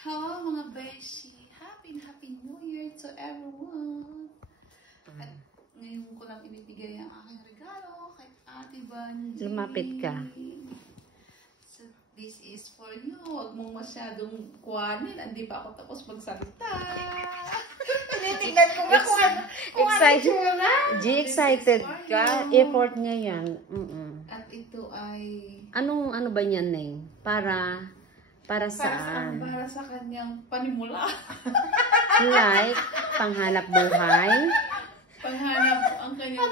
Hello mga beshi! Happy New Year to everyone! At ngayon ko lang ibibigay ang aking regalo kay Ate Banji. Lumapit ka. So, this is for you. Huwag mong masyadong kuhanin. Hindi pa ako tapos magsalita. Tinitignan ko nga kung ano Excited. itsura. Excited ka. Effort niya yan. At ito ay... Ano ba yan, Neng? Para saan? Para sa kanyang panimula. Like, panghanap buhay? Ang kanyang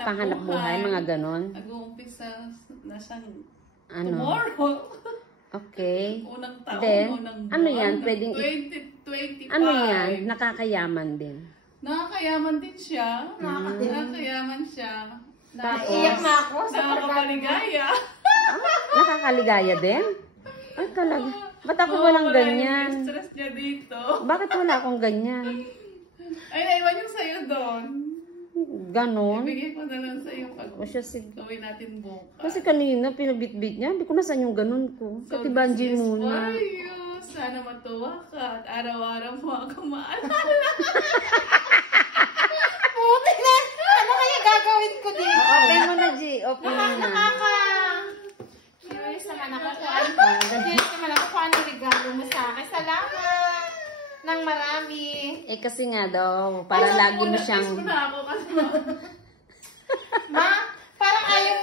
Panghanap buhay, mga ganon. Nag-uumpisa na siyang Ano? tomorrow. Okay. Unang taon, Then, unang buwan. ano yan? Pwedeng, 2025. ano yan? Nakakayaman din. Nakakayaman din siya. Nakakayaman siya. Iyak na ako sa Nakakapaligaya. Nakakaligaya din? Ay, talaga. Ba't ako walang ganyan? Stress niya dito. Bakit wala akong ganyan? Ay, naiwan yung sa'yo doon. Ganon? Ibigay ko na lang sa'yo pag O siya si... gawin natin bukas. Kasi kanina, pinabit-bit niya. Hindi ko na saan yung ganon ko. Kati Banji this is muna. for you. Sana matuwa ka at araw-araw mo ako maalala. Puti na. Ano kaya gagawin ko dito? Open mo na, G. Open mo na. Curious naman ako kung ano. Curious naman ako kung ano regalo mo sa akin. Salamat. Nang marami. Eh kasi nga daw, para lagi mo siyang... Kiss mo na ako kasi Ma, parang ayaw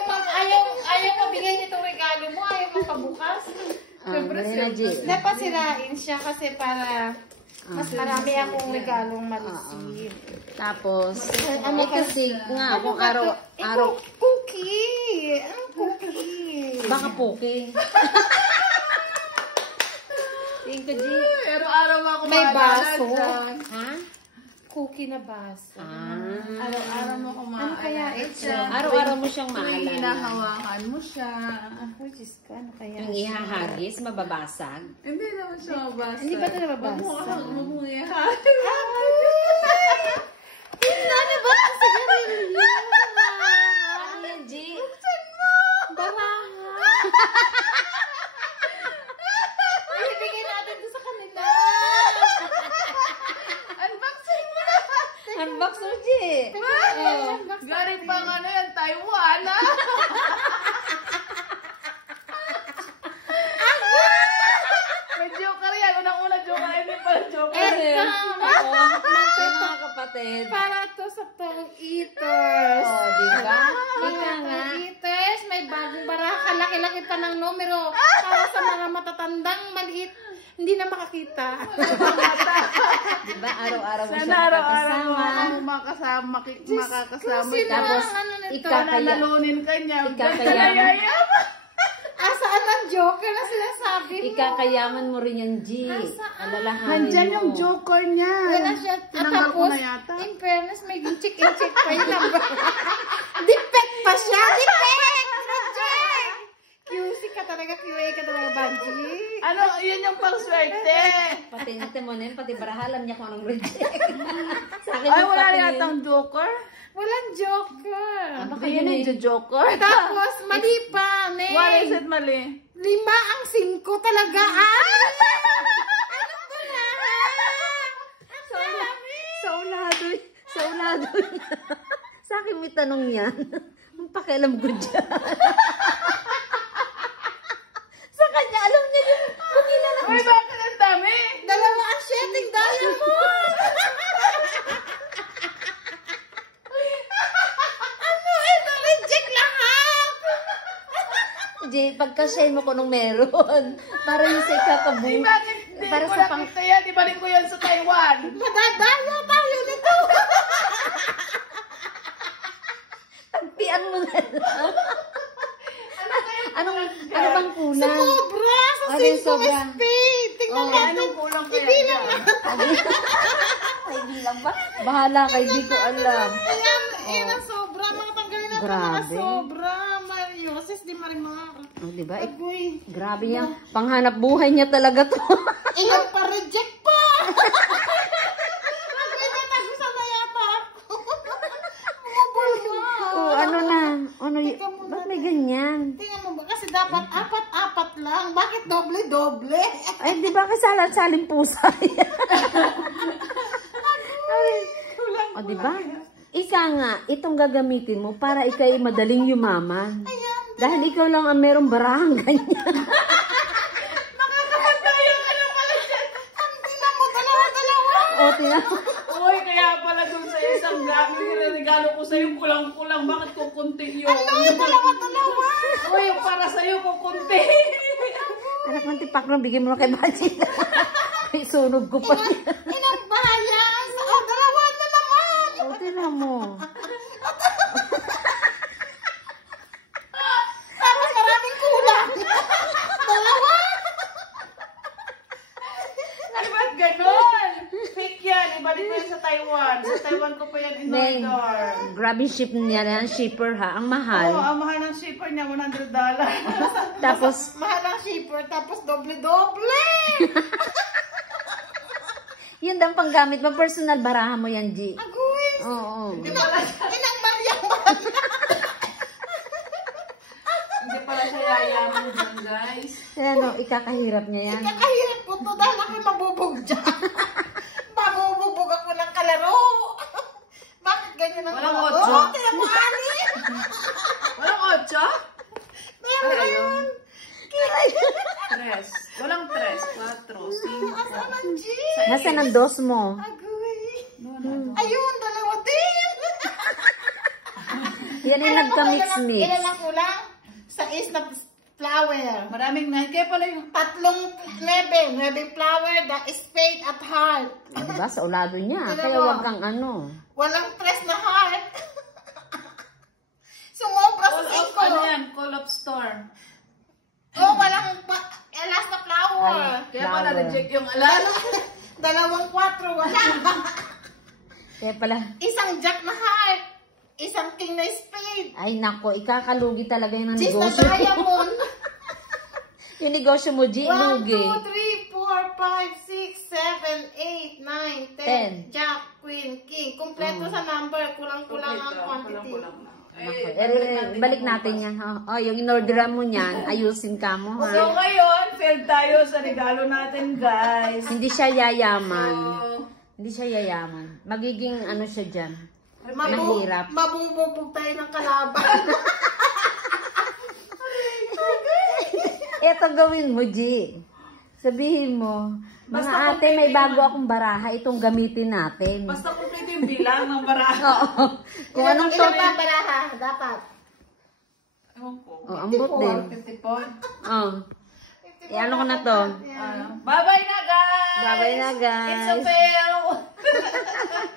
mabigay nitong regalo mo. Ayaw mo pabukas. Dali na, G. Napasirain siya kasi para mas marami akong regalong ma-receive. Tapos, Ano kasi nga, kung araw... Cookie! Ang cookie! Baka poke. Thank you, G. araw-araw mo ako May maalala baso. dyan. Ha? Cookie na baso. Araw-araw mo ako maalala. Ano kaya ito? Araw-araw mo siyang Tuwing maalala. hinahawakan mo siya. Ako, Diyos ko, ano kaya? Yung ihahagis, mababasag. Hindi naman siya mabasa. Hindi ba ito nababasa? Huwag mo ihahagis. Ano ba? Sigarilyo. Ano yan, G? Baraha. Ibigay natin doon sa kanila. Unboxing mo na. Unbox mo, G. Galing pa nga na yan, Taiwan. May joker yan. Unang-unang joker. Hindi pala joker. Oo, mga kapatid. Para to sa tong eaters. Oh, di ba? Ika Mga nga. tong eaters, may bagong baraha. Kalaki-laki pa ng numero. Para sa mga matatandang maliit, hindi na makakita. Di ba? Araw-araw mo Sana siya araw-araw makakasama. makakasama. Tapos, Ano na ito? Nalunin ka niya. Ikakayaman. Saan ang joker na sinasabi mo? Ikakayaman mo rin yan, G. Saan? Alalahanin Nandyan mo. yung joker niya. Wala siya. At Tinanggal ko tapos, na yata. in fairness, may check-in-check pa yun. Defect pa siya! Defect! Reject! QC ka talaga, QA ka talaga, Banji. Ano, yun yung pangswerte. Pati natin mo na yun, pati barahalam niya kung anong reject. Sa akin Ay, yung wala pati yatang joker. Walang joker. Baka Hindi yun yun eh. yung joker. Tapos, mali pa, Neng. Why is it mali? 5 ang 5 talaga. Ano ba na? Sa ulado. Sa akin may tanong yan. Ang pakialam ko dyan. Sa kanya, alam niya yun. Kung ilan lang. Uy, bakit ang dami? 2 ang shedding diamond. Ano? Ito, reject lahat. Jay, pagka-share mo ko nung meron. Para yung sa ikakabu. Bakit di Para ko sa pang... nakita yan? Ibalik ko yan sa Taiwan. Madadaya tayo nito. Tagpian mo na lang. Ano bang kulang? Sobra sa Ano yung 5 sobra? speed. Tingnan Oh, natin. Anong kulang kaya Ibilang yan? Ay, bilang ba? Bahala kay di ko alam. Ayan, ayan ang sobra. Mga tanggalin natin mga Grabe. sobra. Mariosis, di marimar. Oh, di ba? Agoy. Grabe yan. Panghanap buhay niya talaga to. Ilang pa reject pa. Agoy na, nagusan na yata ako. Mga bulma. Oh, ano na? Ano Teka muna. ba't may ganyan? Tingnan mo ba? Kasi kasi dapat apat-apat lang. Bakit doble-doble? Ay, di ba kasalan-saling pusa yan? O, di ba? Ika nga, itong gagamitin mo para ikay madaling yumaman. Dahil ikaw lang ang merong barahang ganyan. Makakapagdaya ka na pala dyan. Ang tinan mo, dalawa-dalawa. O, tina. Uy, kaya pala dun sa isang gamit niregalo ko sa'yo, kulang-kulang. Bakit kukunti yun? Dalawa-dalawa. Uy, para sa'yo kukunti. Anak ng tipak lang, bigyan mo na kay Bajit. Ay, sunog ko pa. Ilang bayas. Oh, dalawa na naman. O, tina mo. Tapos maraming kulang. Dalawa. Ay, ba't ganon? Fake yan. Ibalik ko yan sa Taiwan. Sa Taiwan ko pa yan Neng, in-order. grabe ship niya yan, shipper ha, ang Oo, mahal. ang mahal ng shipper niya, $100. Tapos, Mahal ang shipper, tapos doble-doble. yun ang panggamit mo, personal baraha mo yan, G. Agoy. Oo. Inang Maryam. Hindi pala siya yayaman dyan, guys. Kaya no, ikakahirap niya yan. Kakahirap po to dahil ako'y mabubog dyan. Mabubog ako ng kalaro. Bakit ganyan ang Walang kalaro? otso? Oo, tinan mo, Ali. Walang 8? Meron Ay, ayun. Tres. Walang 3, 4, 5. Asan ang G? Nasaan ang dos mo? Agoy. No. Ayun, dalawa din. Yan ay nagka-mix-mix. Ilan ang kulang? 6 na flower. Maraming na. Kaya pala yung... 9 flower, the spade at heart. Diba? Sa ulado niya. Tignan Kaya mo. wag kang ano. Walang press na heart. Sumobra sa iko. Ano yan? Call up store. Oh, walang last na flower. Kaya pala Flower. reject yung alam. 2 4, wala. Kaya pala, Isang jack na heart. Isang king na spade. ay nako, ikakalugi talaga yun ang 6 na negosyo. diamond. Yung negosyo mo, G, 1, 2, 3, lugi. 4, 5, 6, 7, 8, 9, 10. Jack, queen, king. Kumpleto sa number. Kulang-kulang ang quantity. Nako, balik natin yan. Oh, yung in-orderan mo niyan, ayusin ka mo, So ha? ngayon, failed tayo sa regalo natin, guys. Hindi siya yayaman. So, Hindi siya yayaman. Magiging ano siya dyan. Mabu- Mahirap. Mabububog tayo ng kalaban. Eto gawin mo, G. Sabihin mo, mga Basta ate, may complete bago akong baraha, itong gamitin natin. basta complete yung bilang ng baraha. Oo. Kung anong Ilan to... ba ang baraha? Dapat. Ewan ko. Oh, ambot din. 54. Oh. Ano ko na to? Bye-bye na, guys! Bye-bye na, guys. It's a fail!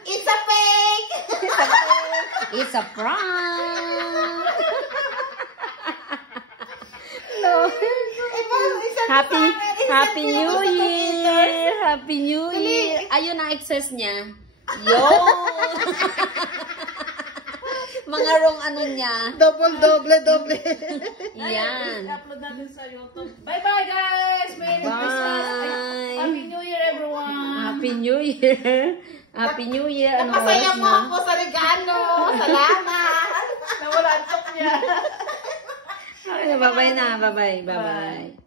It's a fake! It's a prank! No. Happy New Year! Happy New Year! Ayun ang excess niya. Yo! Mga wrong ano niya. Doble. Yan. I-upload natin sa YouTube. Bye-bye, guys! Merry Christmas! Bye! Happy New Year, everyone! Happy New Year! Happy New Year! Ano Napasaya oras mo na? ako sa regalo. Salamat. Nawala ang talk niya. Bye-bye na. Bye-bye. Bye-bye.